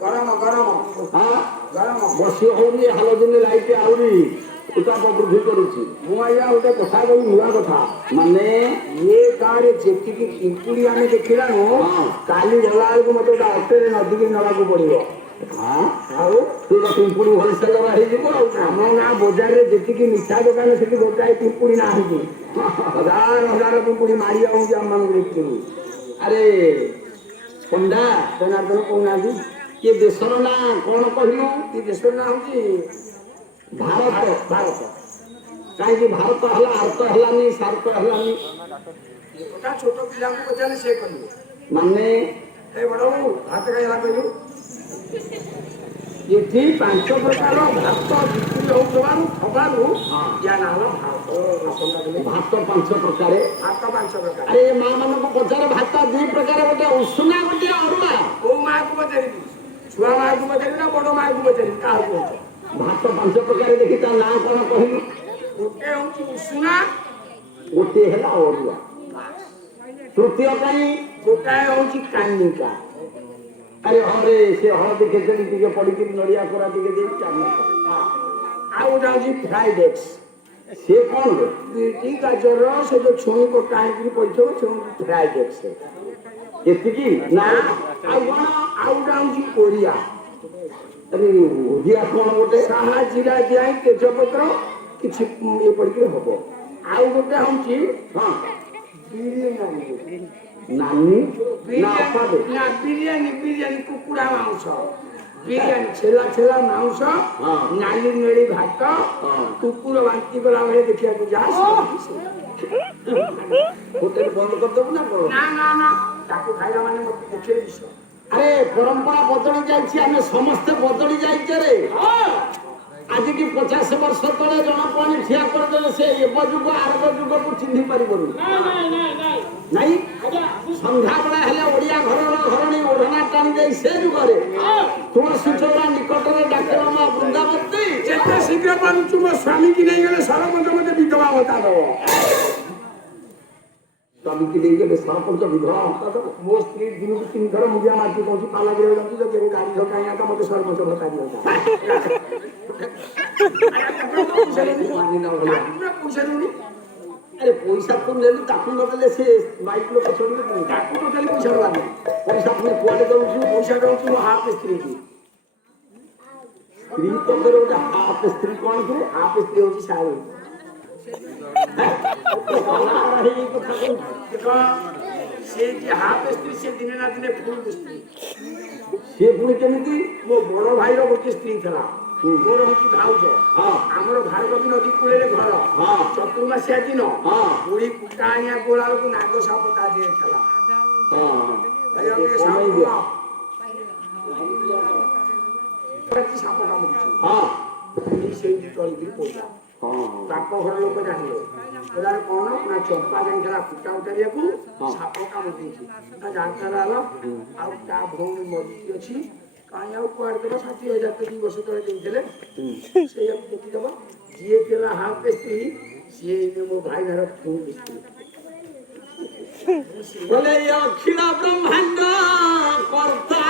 ଗରମ ଗରମ ଗରମ ବସି ହଉନି ହାଲଦିନ ଲାଇଟ୍ ଆହୁରି ଉତ୍ତାପ ବୃଦ୍ଧି କରୁଛି। ମୁଁ ଆଜ୍ଞା ଗୋଟେ କଥା କହିବି, ନୂଆ କଥା। ମାନେ ଏ ଗାଁରେ ଯେତିକି ପିମ୍ପୁଡି ଆମେ ଦେଖିଲାଣୁ, କାଲି ଗଲାବେଳକୁ ମତେ ଗୋଟେ ଅଟୋରେ ନଦୀକି ନେବାକୁ ପଡିବ। ଆଉ ପିମ୍ପୁଡି ହୋଲସେଲର ହେଇଯିବ। ଆଉ ଆମ ଗାଁ ବଜାରରେ ଯେତିକି ମିଠା ଦୋକାନ ସେଠି ଗୋଟାଏ ପିମ୍ପୁଡି ନାହାନ୍ତି, ହଜାର ହଜାର ପିମ୍ପୁଡି ମାରି ଆଉଛି ଆମମାନଙ୍କୁ ଦେଖିବୁ। ଆରେ ପଣ୍ଡା ଜନାର୍ଦ୍ଦନ କହୁନାହାନ୍ତି କିଏ ଦେଶର ନା କଣ କହିଲୁ? ଏ ଦେଶର ନାଁ ହଉଛି ଭାରତ। ଭାରତ। କାହିଁକି ଭାରତ ହେଲା, ଆର୍ତ ହେଲାନି, ସାର୍ତ ହେଲାନି? ଏ କଥା ଛୋଟ ପିଲାଙ୍କୁ ପଚାରିଲେ ସେ କହିବେ। ମାନେ ଏ ବଡ ବାବୁ ଭାତ ଖାଇବା କହିଲୁ। ଏଠି 5 ପ୍ରକାର ଭାତ ବିକ୍ରି ହଉଥିବାରୁ ଥବାରୁ ୟା ନାଁ ହେଲା ଭାରତ। ଭାତ 5 ପ୍ରକାର। ଭାତ 5 ପ୍ରକାର। ଆରେ ମା ମାନଙ୍କୁ ପଚାର, ଭାତ 2 ପ୍ରକାର, ଗୋଟେ ଉଷୁନା ଗୋଟେ ଅରୁଆ। କୋଉ ମାଆକୁ ପଚାରିବି? ଛୁଆ ମାଆକୁ ପଚାରିବି ନା ବଡ ମାଆକୁ ପଚାରିବି? କାହାକୁ କହୁଛ? ଭାତ 5 ପ୍ରକାର ଦେଖି ତା ନାଁ କଣ କହିଲୁ? ଗୋଟେ ହଉଛି ଉଷୁନା, ଗୋଟିଏ ହେଲା ଅରୁଆ, ତୃତୀୟ ପାଇଁ ଗୋଟାଏ ହଉଛି କାନିକା। ଆରେ ହରେ ସେ ହଳଦୀ ଖେଚେଡି ଟିକେ ପଡିକି ନଡିଆ କୋରା ଟିକେ ଦେଇ ଚାଲିଛି। ଆଉ ଗୋଟେ ହଉଛି ଫ୍ରାଇଡ ଏଗ୍ସ। ସେ କଣ ବେ? ବିଟି ଗାଜର ସେ ଯୋଉ ଛୁଇଁ କଟା ହେଇକି ପଡିଥିବ ସେ ହଉଛି ଫ୍ରାଇଡ ଏଗ୍ସ। ଏତିକି ନା ଆଉ କଣ? ଆଉ ଗୋଟେ ହଉଛି ଓଡିଆ। ଆରେ ଓଡିଆ କଣ ଗୋଟେ? ସାହା ଜିରା ଦିଆଇ ତେଜପତ୍ର କିଛି ଇଏ ପଡିକି ହବ। ଆଉ ଗୋଟେ ହଉଛି ହଁ ବିରିୟାନୀ। ନାନି ନା ଅପାବେ? ନା ବିରିୟାନୀ, ବିରିୟାନୀ କୁକୁଡ଼ା ମାଉଁସ ବିରିୟାନୀ, ଛେଲା ଛେଲା ମାଉଁସ, ନାଲି ନେଳି ଭାତ, କୁକୁର ବାନ୍ତି କଲା ବେଳେ ଦେଖିବାକୁ ଯାହା ହୋଟେଲ ବନ୍ଦ କରିଦେବୁ ନା କଣ? ନା ନା ନା, ତାକୁ ଖାଇଲା ମାନେ ମତେ ଦେଖିଲେ ବିଷ। ଆରେ ପରମ୍ପରା ବଦଳି ଯାଇଛି, ଆମେ ସମସ୍ତେ ବଦଳି ଯାଇଛେ ରେ। ଆଜିକି 50 ବର୍ଷ ତଳେ ଜଣ ପାଣି ଠିଆ କରିଦେଲେ ସେ ଏବ ଯୁଗ ଆରବ ଯୁଗକୁ ଚିହ୍ନି ପାରିବନି। ନାଇଁ ସନ୍ଧ୍ୟାବେଳେ ହେଲେ ଓଡିଆ ଘରର ଘରଣୀ ଓଢଣା ଟାଣି ଦେଇ ସେ ଯୁଗରେ ତୁଳସୀ ଚଉରା ନିକଟରେ ଡାକିବ ମା ବୃନ୍ଦାବତୀ, ଯେତେ ଶୀଘ୍ର ପାରୁଛୁ ମୋ ସ୍ୱାମୀ କି ନେଇଗଲେ ସରପଞ୍ଚ ମତେ ବିଧବା ଭତ୍ତା ଦବ। ସ୍ୱାମୀକି ନେଇଗଲେ ସରପଞ୍ଚ ବିଧବା ଭତ୍ତା ଦବ। ମୋ ସ୍ତ୍ରୀ ଦିନକୁ 3 ଥର ମୁଣ୍ଡିଆ ମାରିକି କହୁଛି ପାଲା ବେଳେ ଯାଉଛି ତ କେବେ ଗାଡି ଧକାଇ ନା ମତେ ସରପଞ୍ଚ ଭତ୍ତା ଦିଅନ୍ତା। ପଇସା ଦଉନି। ଆରେ ପଇସା ତୁ ନେଲୁ, ତାକୁ ନଦେଲେ ସେ ବାଇକ ଲୋକ ଚଳିବେ କେମିତି? ତାକୁ ଟୋଟାଲି ପଇସା ଦବାନି। ପଇସା ପୁଣି କୁଆଡେ ଦଉଛୁ? ପଇସା ଦଉଛି ମୋ ହାଫ ସ୍ତ୍ରୀକି। ସ୍ତ୍ରୀ ତୋର ଗୋଟେ ହାଫ ସ୍ତ୍ରୀ କଣ କି? ହାଫ ସ୍ତ୍ରୀ ହଉଛି ଶାଳୀ। ଦେଖ ସେ ଯେ ହାଫ ସ୍ତ୍ରୀ ସେ ଦିନେ ନା ଦିନେ ଫୁଲ ସ୍ତ୍ରୀ। ସିଏ ପୁଣି କେମିତି? ମୋ ବଡ ଭାଇର ଗୋଟେ ସ୍ତ୍ରୀ ଥିଲା, ମୋର ହଉଛି ଭାଉଜ। ଆମର ଭାରତୀ ନଦୀ କୂଳରେ ଘର। ଚତୁର୍ମାସିଆ ଦିନ ବୁଢୀ କୁଟା ଆଣିଆ ଗୋଳା ବେଳକୁ ନାଗ ସାପ ତା ଦେହରେ ଥିଲା। ସାପ କାମୁଡୁଛି, ସେଇଠି ଚଳିକିରି ପଇଲା। ବାପ ଘର ଲୋକ ଜାଣିଲେ, କହିଲା କଣ ନା ଚମ୍ପା ଯାଇଥିଲା କୁଟା ଉତାରିବାକୁ, ସାପ କାମୁଡି ଦେଇଛି। ନା ଜାଣିଥାରା ହେଲା ଆଉ ତା ଭଉଣୀ ମରିକି ଅଛି, କାହିଁ ଆଉ କୁଆଡେ ଦେବ, 60,000 2 ବର୍ଷ ତଳେ ଦେଇଥିଲେ, ସେଇଆକୁ ଦେଖିଦବ। ଯିଏ ଥିଲା ହାଫ ସ୍ତ୍ରୀ ସିଏ ମୋ ଭାଇର ଫୁଲ ସ୍ତ୍ରୀ। ବୋଲେ ଅଖିଳ ବ୍ରହ୍ମାଣ୍ଡ କର୍ତ୍ତା